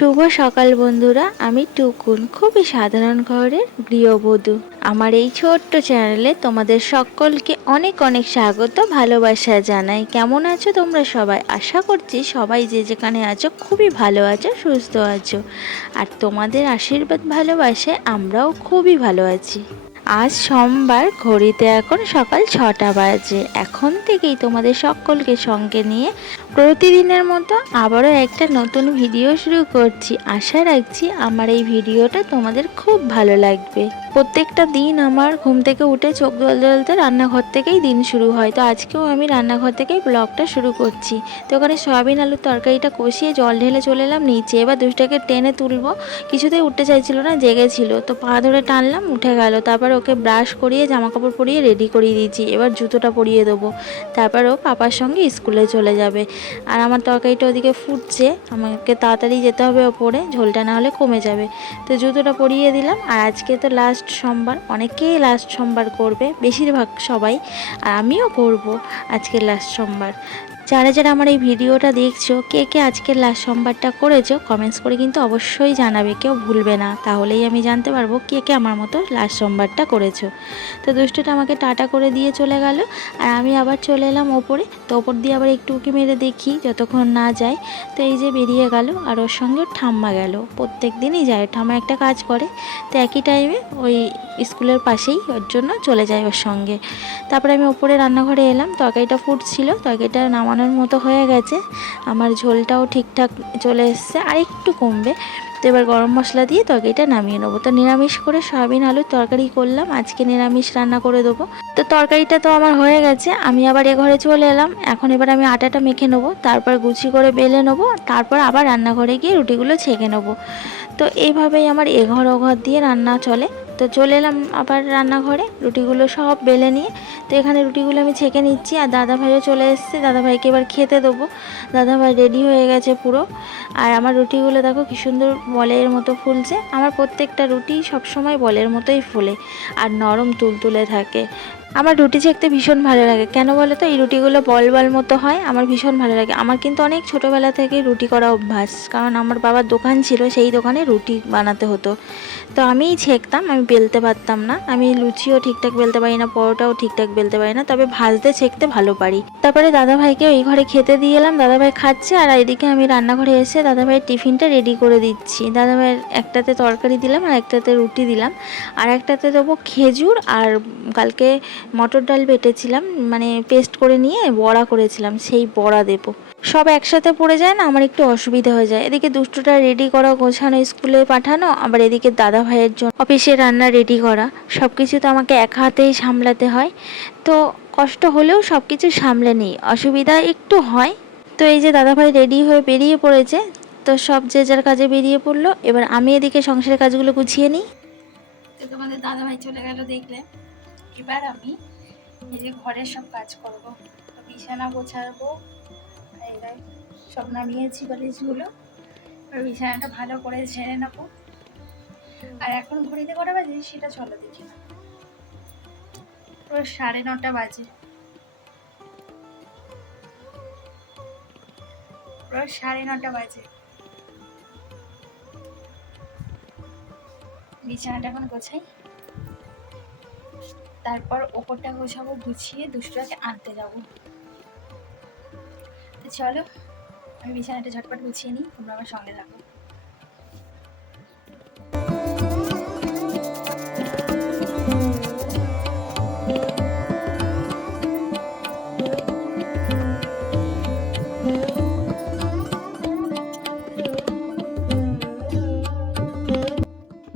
শুভ সকাল বন্ধুরা, আমি টুকুন, খুবই সাধারণ ঘরের গৃহবধূ। আমার এই ছোট্ট চ্যানেলে তোমাদের সকলকে অনেক অনেক স্বাগত, ভালোবাসা জানাই। কেমন আছো তোমরা সবাই? আশা করছি সবাই যে যেখানে আছো খুবই ভালো আছো, সুস্থ আছো। আর তোমাদের আশীর্বাদ ভালোবাসায় আমরাও খুবই ভালো আছি। আজ সোমবার, ঘড়িতে এখন সকাল 6টা বাজে। এখন থেকেই তোমাদের সকলকে সঙ্গে নিয়ে প্রতিদিনের মতো আবারও একটা নতুন ভিডিও শুরু করছি। আশা রাখছি আমার এই ভিডিওটা তোমাদের খুব ভালো লাগবে। প্রত্যেকটা দিন আমার ঘুম থেকে উঠে চোখ জ্বলতে জ্বলতে রান্নাঘর থেকেই দিন শুরু হয়। তো আজকেও আমি রান্নাঘর থেকেই ব্লগটা শুরু করছি। তো ওখানে সয়াবিন আলুর তরকারিটা কষিয়ে জল ঢেলে চলে এলাম নিচে। এবার দুষ্টাকে টেনে তুলবো, কিছুতেই উঠতে চাইছিল না, জেগেছিল। তো পা ধরে টানলাম, উঠে গেল। তারপর ওকে ব্রাশ করিয়ে জামা কাপড় পরিয়ে রেডি করিয়ে দিয়েছি। এবার জুতোটা পরিয়ে দেবো, তারপর ও পাপার সঙ্গে স্কুলে চলে যাবে। আর আমার তরকারিটা ওদিকে ফুটছে, আমাকে তাড়াতাড়ি যেতে হবে ওপরে, ঝোলটা না হলে কমে যাবে। তো জুতোটা পরিয়ে দিলাম। আর আজকে তো লাস্ট সোমবার, অনেকেই লাস্ট সোমবার করবে, বেশিরভাগ সবাই, আর আমিও করব আজকে লাস্ট সোমবার। যারা যারা আমার এই ভিডিওটা দেখছো, কে কে আজকের লাস্ট সোমবারটা করেছো কমেন্টস করে কিন্তু অবশ্যই জানাবে, কেউ ভুলবে না। তাহলেই আমি জানতে পারবো কে কে আমার মতো লাস্ট সোমবারটা করেছো। তো দুষ্টুটা আমাকে টাটা করে দিয়ে চলে গেল, আর আমি আবার চলে এলাম ওপরে। তো ওপর দিয়ে আবার একটু উঁকি মেরে দেখি যতক্ষণ না যায়। তো এই যে বেরিয়ে গেল, আর ওর সঙ্গে ওর ঠাম্মা গেল। প্রত্যেক দিনই যায়, ঠাম্মা একটা কাজ করে, তো একই টাইমে ওই স্কুলের পাশেই, ওর জন্য চলে যায় ওর সঙ্গে। তারপরে আমি ওপরে রান্নাঘরে এলাম, তরকারিটা ফুটছিল, তরকারিটা নামানোর মতো হয়ে গেছে। আমার ঝোলটাও ঠিকঠাক চলে এসছে, আর একটু কমবে। তো এবার গরম মশলা দিয়ে তরকারিটা নামিয়ে নেবো। তো নিরামিষ করে সয়াবিন আলুর তরকারি করলাম, আজকে নিরামিষ রান্না করে দেবো। তো তরকারিটা তো আমার হয়ে গেছে, আমি আবার এ ঘরে চলে এলাম। এখন এবার আমি আটাটা মেখে নেবো, তারপর গুছি করে বেলে নেবো, তারপর আবার রান্নাঘরে গিয়ে রুটিগুলো ছেঁকে নেবো। তো এইভাবেই আমার এঘর ওঘর দিয়ে রান্না চলে। তো চলে এলাম আবার রান্নাঘরে, রুটিগুলো সব বেলে নিয়ে। তো এখানে রুটিগুলো আমি ছেঁকে নিচ্ছি, আর দাদাভাইও চলে এসেছে, দাদাভাইকে এবার খেতে দেবো। দাদাভাই রেডি হয়ে গেছে পুরো। আর আমার রুটিগুলো দেখো কী সুন্দর বলের মতো ফুলছে। আমার প্রত্যেকটা রুটি সবসময় বলের মতোই ফুলে আর নরম তুলতুলে থাকে। আমার রুটি ছেঁকতে ভীষণ ভালো লাগে, কেন বলো তো? এই রুটিগুলো বল বল মতো হয়, আমার ভীষণ ভালো লাগে। আমার কিন্তু অনেক ছোটোবেলা থেকে রুটি করা অভ্যাস, কারণ আমার বাবার দোকান ছিল, সেই দোকানে রুটি বানাতে হতো। তো আমিই ছেঁকতাম, আমি বেলতে পারতাম না। আমি লুচিও ঠিকঠাক বেলতে পারি না, পরোটাও ঠিকঠাক বেলতে পারি না, তবে ভাজতে ছেঁকতে ভালো পারি। তারপরে দাদাভাইকে ওই ঘরে খেতে দিয়ে এলাম, দাদাভাই খাচ্ছে, আর এদিকে আমি রান্নাঘরে এসে দাদাভাইয়ের টিফিনটা রেডি করে দিচ্ছি। দাদাভাইয়ের একটাতে তরকারি দিলাম, আর একটাতে রুটি দিলাম, আর একটাতে দেবো খেজুর। আর কালকে মটর ডাল বেটেছিলাম, মানে পেস্ট করে নিয়ে বড়া করেছিলাম, সেই বড়া দেবো। সব একসাথে পড়ে যায় না, আমার একটু অসুবিধা হয়ে যায়। এদিকে দুষ্টুটা রেডি করা, গোছানো, স্কুলে পাঠানো, আবার এদিকে দাদা ভাইয়ের জন্য অফিসে রান্না রেডি করা, সব কিছু তো আমাকে এক হাতেই সামলাতে হয়। তো কষ্ট হলেও সব কিছু সামলে নিই, অসুবিধা একটু হয়। তো এই যে দাদাভাই রেডি হয়ে বেরিয়ে পড়েছে, তো সব যে যার কাজে বেরিয়ে পড়লো। এবার আমি এদিকে সংসারের কাজগুলো গুছিয়ে নিই। তো তোমাদের দাদাভাই চলে গেল দেখলে। এবার আমি এই যে ঘরের সব কাজ করব, তো বিছানা গোছাবো। এবার সব নামিয়েছি বালিশগুলো, আর বিছানাটা ভালো করে ঝেড়ে নেবো। আর এখন ঘড়িতে কটা বাজে সেটা চলো দেখি না, পুরো 9:30 বাজে, পুরো 9:30 বাজে। বিছানাটা এখন গোছাই, তারপর ওপরটা গোছাবো, গুছিয়ে দুষ্টুটাকে আনতে যাবো। তো চলো আমি বিছানাটা ঝটপট গুছিয়ে নিই, তোমরা আমার সঙ্গে থাকো।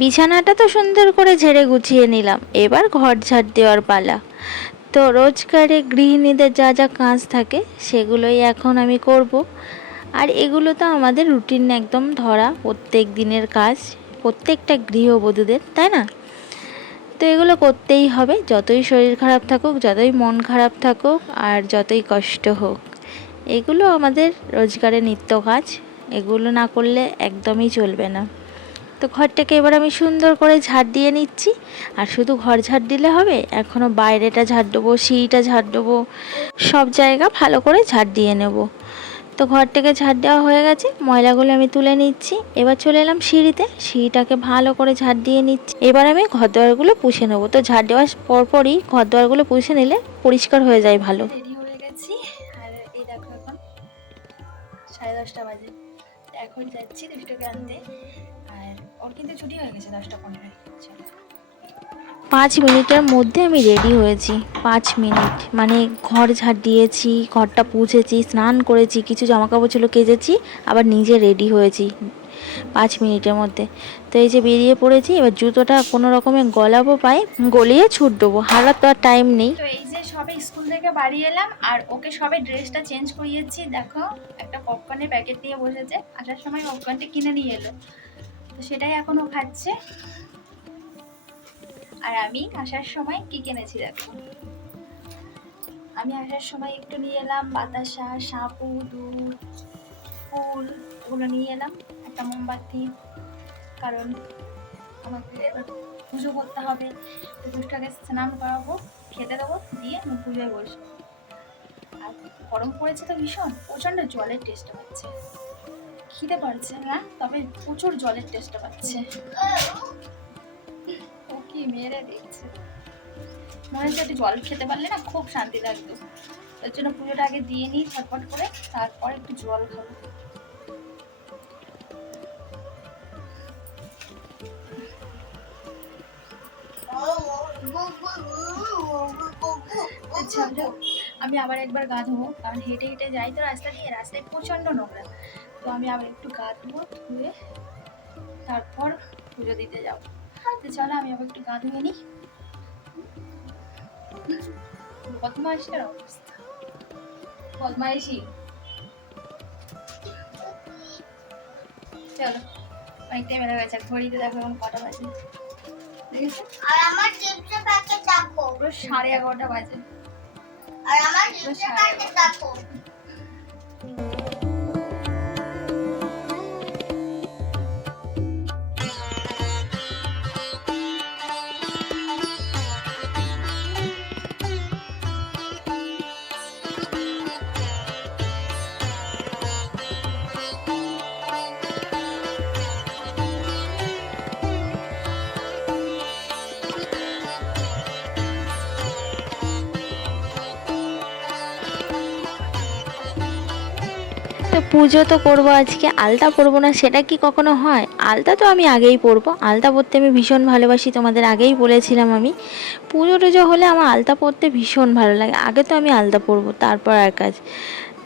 বিছানাটা তো সুন্দর করে ঝেড়ে গুছিয়ে নিলাম, এবার ঘর ঝাড় দেওয়ার পালা। তো রোজকারে গৃহিণীদের যা যা কাজ থাকে সেগুলোই এখন আমি করব। আর এগুলো তো আমাদের রুটিন একদম ধরা প্রত্যেক দিনের কাজ, প্রত্যেকটা গৃহবধূদের, তাই না? তো এগুলো করতেই হবে, যতই শরীর খারাপ থাকুক, যতই মন খারাপ থাকুক, আর যতই কষ্ট হোক। এগুলো আমাদের রোজগারের নিত্য কাজ, এগুলো না করলে একদমই চলবে না। তো ঘরটাকে এবার আমি সুন্দর করে ঝাড় দিয়ে নিচ্ছি। আর শুধু ঘর ঝাড় দিলে হবে, এখনও বাইরেটা ঝাড় দেবো, সিঁড়িটা ঝাড় দেবো, সব জায়গা ভালো করে ঝাড় দিয়ে নেব। তো ঘর থেকে ঝাড় দেওয়া হয়ে গেছে, ময়লাগুলো আমি তুলে নিচ্ছি। এবার চলে এলাম সিঁড়িতে, সিঁড়িটাকে ভালো করে ঝাড় দিয়ে নিচ্ছি। এবার আমি ঘর দুয়ারগুলো পুছে নেবো। তো ঝাড় দেওয়ার পরপরই ঘর দুয়ারগুলো পুছে নিলে পরিষ্কার হয়ে যায় ভালো। রেডি হয়ে গেছি, আর এই দেখো এখন 10:30 বাজে। এখন যাচ্ছি দুষ্টকে আনতে, আর ওর কিন্তু ছুটি হয়ে গেছে 10টা 15। 5 মিনিটের মধ্যে আমি রেডি হয়েছি। 5 মিনিট মানে ঘর ঝাড় দিয়েছি, ঘরটা পুছেছি, স্নান করেছি, কিছু জামাকাপড় ছিল কেচেছি, আবার নিজে রেডি হয়েছি 5 মিনিটের মধ্যে। তো এই যে বেরিয়ে পড়েছি, এবার জুতোটা কোনো রকমে গলাবো, পায়ে গলিয়ে ছুট দেবো, হারার তো আর টাইম নেই। তো এই যে সবে স্কুল থেকে বাড়ি এলাম, আর ওকে সবে ড্রেসটা চেঞ্জ করিয়েছি। দেখো একটা পপকর্নের প্যাকেট নিয়ে বসেছে, আসার সময় পপকর্নটা কিনে নিয়ে এলো, তো সেটাই এখন ও খাচ্ছে। আর আমি আসার সময় কি কিনেছি দেখো, আমি আসার সময় একটু নিয়ে এলাম বাতাসা, শ্যাম্পু, দুধ, ফুল, এগুলো নিয়ে এলাম, একটা মোমবাতি, কারণ আমাকে পুজো করতে হবে। তো দুষ্টকে স্নান করাবো, খেতে দেবো, দিয়ে আমি পুজোয় বসবো। আর গরম পড়েছে তো ভীষণ, প্রচণ্ড জলের টেস্ট পাচ্ছে, খিদে পারছে না, তবে প্রচুর জলের টেস্ট পাচ্ছে। ও কি মেরে দেখছে, মনে হচ্ছে একটু জল খেতে পারলে না খুব শান্তি লাগতো। ওর জন্য পুজোটা আগে দিয়ে নিই ঝটপট করে, তারপর একটু জল খাবো। আমি আবার একবার গা ধোবো, কারণ হেঁটে হেঁটে যাই তো রাস্তা দিয়ে, রাস্তায় প্রচণ্ড নোংরা। তো আমি আবার একটু গা ধোবো, ধুয়ে তারপর পুজো দিতে যাবো। তো চলো আমি আবার একটু গা ধুয়ে নিই। বদমাইশের অবস্থা, বদমাইশি। চলো অনেক টাইম হয়ে গেছে, ঘড়িতে দেখো এখন কটা বাজে, দেখেছো? আর আমার চিপসের প্যাকেট দেখো, পুরো 11:30 বাজে। আর আমার চিপসের প্যাকেট দেখো। তো পুজো তো করবো আজকে, আলতা পরবো না সেটা কি কখনো হয়? আলতা তো আমি আগেই পরবো, আলতা পরতে আমি ভীষণ ভালোবাসি, তোমাদের আগেই বলেছিলাম আমি। পুজো টুজো হলে আমার আলতা পরতে ভীষণ ভালো লাগে, আগে তো আমি আলতা পরবো তারপর আর কাজ।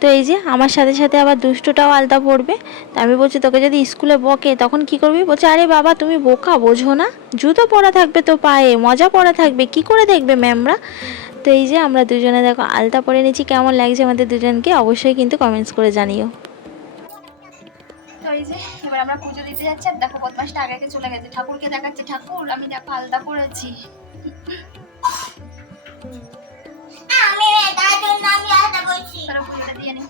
তো এই যে আমার সাথে সাথে আবার দুষ্টটাও আলতা পরবে। তো আমি বলছি তোকে যদি স্কুলে বকে তখন কি করবি? বলছে আরে বাবা তুমি বোকা, বোঝো না, জুতো পরা থাকবে তো পায়ে, মজা পরা থাকবে, কি করে দেখবে ম্যামরা। তো এই যে আমরা দুজনে দেখো আলতা পরে নিচ্ছি, কেমন লাগছে আমাদের দুজনকে অবশ্যই কিন্তু কমেন্টস করে জানিও। তো এই যে এবার আমরা পুজো দিতে যাচ্ছি, আর দেখো বদমাসটা আগে আগে চলে গেছে, ঠাকুরকে দেখাচ্ছে, ঠাকুর আমি দেখো আলতা পরেছি। আমি এটার জন্য আমি আলতা পরেছি, চলো পুজোটা দিয়ে নিই।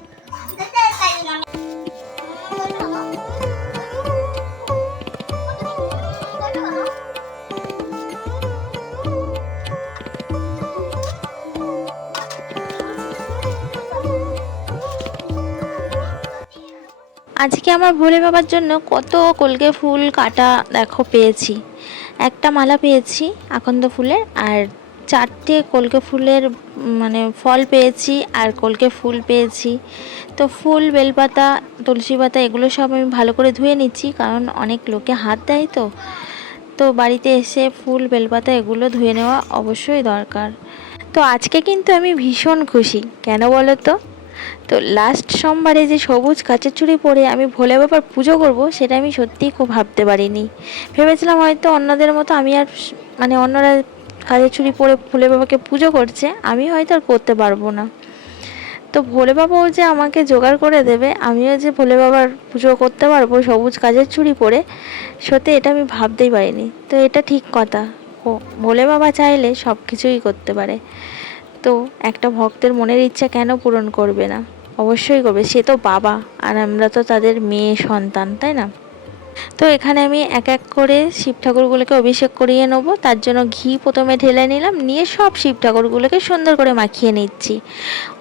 আজকে আমার ভোলে বাবার জন্য কত কলকে ফুল কাটা দেখো পেয়েছি। একটা মালা পেয়েছি আকন্দ ফুলের, আর 4টে কলকে ফুলের মানে ফল পেয়েছি, আর কলকে ফুল পেয়েছি। তো ফুল, বেলপাতা, তুলসী পাতা এগুলো সব আমি ভালো করে ধুয়ে নিচ্ছি, কারণ অনেক লোকে হাত দেয়। তো তো বাড়িতে এসে ফুল, বেলপাতা এগুলো ধুয়ে নেওয়া অবশ্যই দরকার। তো আজকে কিন্তু আমি ভীষণ খুশি, কেন বলো তো? তো লাস্ট সোমবারে যে সবুজ কাচের চুড়ি পরে আমি ভোলে বাবার পুজো করব, সেটা আমি সত্যিই খুব ভাবতে পারিনি। ভেবেছিলাম হয়তো অন্যদের মতো আমি আর মানে অন্যরা কাচের চুড়ি পরে ভোলে বাবাকে পুজো করছে, আমি হয়তো আর করতে পারবো না। তো ভোলে বাবাও যে আমাকে জোগাড় করে দেবে, আমিও যে ভোলে বাবার পুজো করতে পারবো সবুজ কাচের চুড়ি পরে, সত্যি এটা আমি ভাবতেই পারিনি। তো এটা ঠিক কথা, ভোলে বাবা চাইলে সব কিছুই করতে পারে। তো একটা ভক্তের মনের ইচ্ছা কেন পূরণ করবে না? অবশ্যই করবে, সে তো বাবা, আর আমরা তো তাদের মেয়ে সন্তান, তাই না? তো এখানে আমি এক এক করে শিব ঠাকুরগুলোকে অভিষেক করিয়ে নেব। তার জন্য ঘি প্রথমে ঢেলে নিলাম, নিয়ে সব শিব ঠাকুরগুলোকে সুন্দর করে মাখিয়ে নিচ্ছি।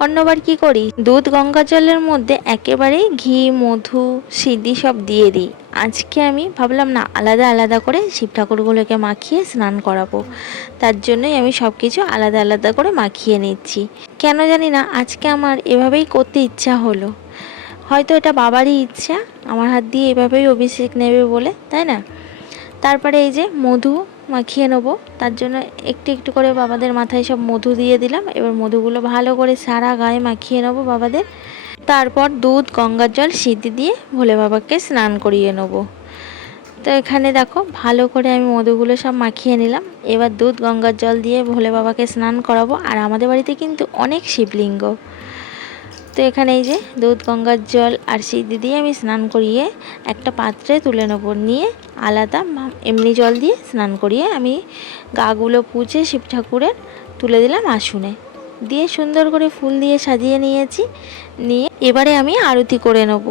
অন্যবার কি করি, দুধ গঙ্গা জলের মধ্যে একেবারেই ঘি, মধু, সিদ্ধি সব দিয়ে দিই। আজকে আমি ভাবলাম না, আলাদা আলাদা করে শিব ঠাকুরগুলোকে মাখিয়ে স্নান করাবো। তার জন্যই আমি সব কিছু আলাদা আলাদা করে মাখিয়ে নিচ্ছি। কেন জানি না, আজকে আমার এভাবেই করতে ইচ্ছা হলো। হয়তো এটা বাবারই ইচ্ছা, আমার হাত দিয়ে এভাবেই অভিষেক নেবে বলে, তাই না? তারপরে এই যে মধু মাখিয়ে নেবো, তার জন্য একটু একটু করে বাবাদের মাথায় সব মধু দিয়ে দিলাম। এবার মধুগুলো ভালো করে সারা গায়ে মাখিয়ে নেবো বাবাদের। তারপর দুধ, গঙ্গার জল, সিদ্ধি দিয়ে ভোলে বাবাকে স্নান করিয়ে নেবো। তো এখানে দেখো ভালো করে আমি মধুগুলো সব মাখিয়ে নিলাম। এবার দুধ, গঙ্গার জল দিয়ে ভোলে বাবাকে স্নান করাবো। আর আমাদের বাড়িতে কিন্তু অনেক শিবলিঙ্গ। তো এখানে এই যে দুধ, গঙ্গার জল আর সিদ্ধি দিয়ে আমি স্নান করিয়ে একটা পাত্রে তুলে নেব, নিয়ে আলাদা এমনি জল দিয়ে স্নান করিয়ে আমি গাগুলো পুছে শিব ঠাকুরের তুলে দিলাম আসনে, দিয়ে সুন্দর করে ফুল দিয়ে সাজিয়ে নিয়েছি। নিয়ে এবারে আমি আরতি করে নেব।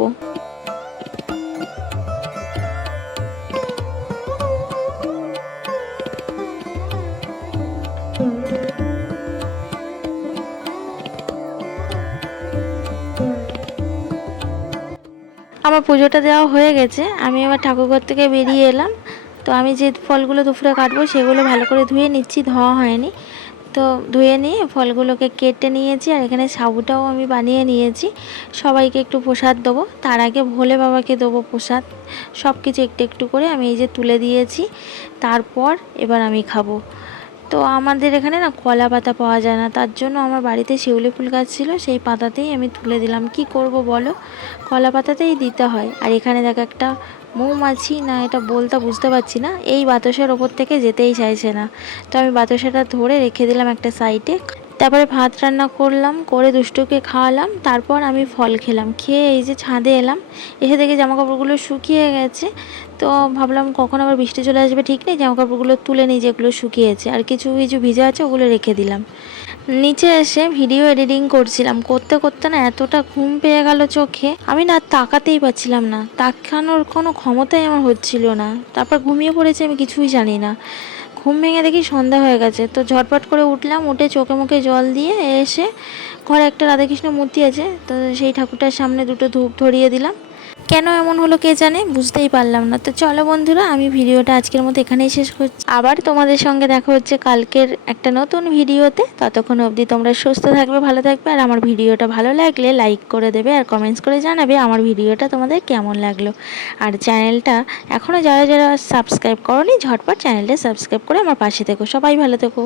আমার পুজোটা দেওয়া হয়ে গেছে, আমি এবার ঠাকুরঘর থেকে বেরিয়ে এলাম। তো আমি যে ফলগুলো দুপুরে কাটবো সেগুলো ভালো করে ধুয়ে নিচ্ছি, ধোয়া হয়নি। তো ধুয়ে নিয়ে ফলগুলোকে কেটে নিয়েছি, আর এখানে সাবুটাও আমি বানিয়ে নিয়েছি। সবাইকে একটু প্রসাদ দেবো, তার আগে ভোলে বাবাকে দেবো প্রসাদ। সব কিছু একটু একটু করে আমি এই যে তুলে দিয়েছি, তারপর এবার আমি খাবো। তো আমাদের এখানে না কলা পাতা পাওয়া যায় না, তার জন্য আমার বাড়িতে শিউলি ফুল গাছ ছিল, সেই পাতাতেই আমি তুলে দিলাম। কি করব বলো, কলা পাতাতেই দিতে হয়। আর এখানে দেখো একটা মৌমাছি, না এটা বলতে বুঝতে পারছি না, এই বাতাসের ওপর থেকে যেতেই চাইছে না। তো আমি বাতাসাটা ধরে রেখে দিলাম একটা সাইডে। তারপরে ভাত রান্না করলাম, করে দুষ্টুকে খাওয়ালাম, তারপর আমি ফল খেলাম। খেয়ে এই যে ছাদে এলাম, এসে দেখি জামাকাপড়গুলো শুকিয়ে গেছে। তো ভাবলাম কখন আবার বৃষ্টি চলে আসবে ঠিক নেই, জামাকাপড়গুলো তুলে নিই যেগুলো শুকিয়েছে, আর কিছু কিছু ভিজে আছে ওগুলো রেখে দিলাম। নিচে এসে ভিডিও এডিটিং করছিলাম, করতে করতে না এতটা ঘুম পেয়ে গেল চোখে, আমি না তাকাতেই পারছিলাম না, তাকানোর কোনো ক্ষমতাই আমার হচ্ছিল না। তারপর ঘুমিয়ে পড়েছি, আমি কিছুই জানি না। ঘুম ভেঙে দেখি সন্ধ্যা হয়ে গেছে। তো ঝটপট করে উঠলাম, উঠে চোখে মুখে জল দিয়ে এসে ঘরে একটা রাধাকৃষ্ণ মূর্তি আছে, তো সেই ঠাকুরটার সামনে দুটো ধূপ ধরিয়ে দিলাম। কেন এমন হলো কে জানে, বুঝতেই পারলাম না। তো চলো বন্ধুরা, আমি ভিডিওটা আজকের মতো এখানেই শেষ করছি। আবার তোমাদের সঙ্গে দেখা হচ্ছে কালকের একটা নতুন ভিডিওতে। ততক্ষণ অবধি তোমরা সুস্থ থাকবে, ভালো থাকবে। আর আমার ভিডিওটা ভালো লাগলে লাইক করে দেবে, আর কমেন্টস করে জানাবে আমার ভিডিওটা তোমাদের কেমন লাগলো। আর চ্যানেলটা এখনও যারা যারা সাবস্ক্রাইব করোনি, ঝটপট চ্যানেলটা সাবস্ক্রাইব করে আমার পাশে থেকো। সবাই ভালো থেকো।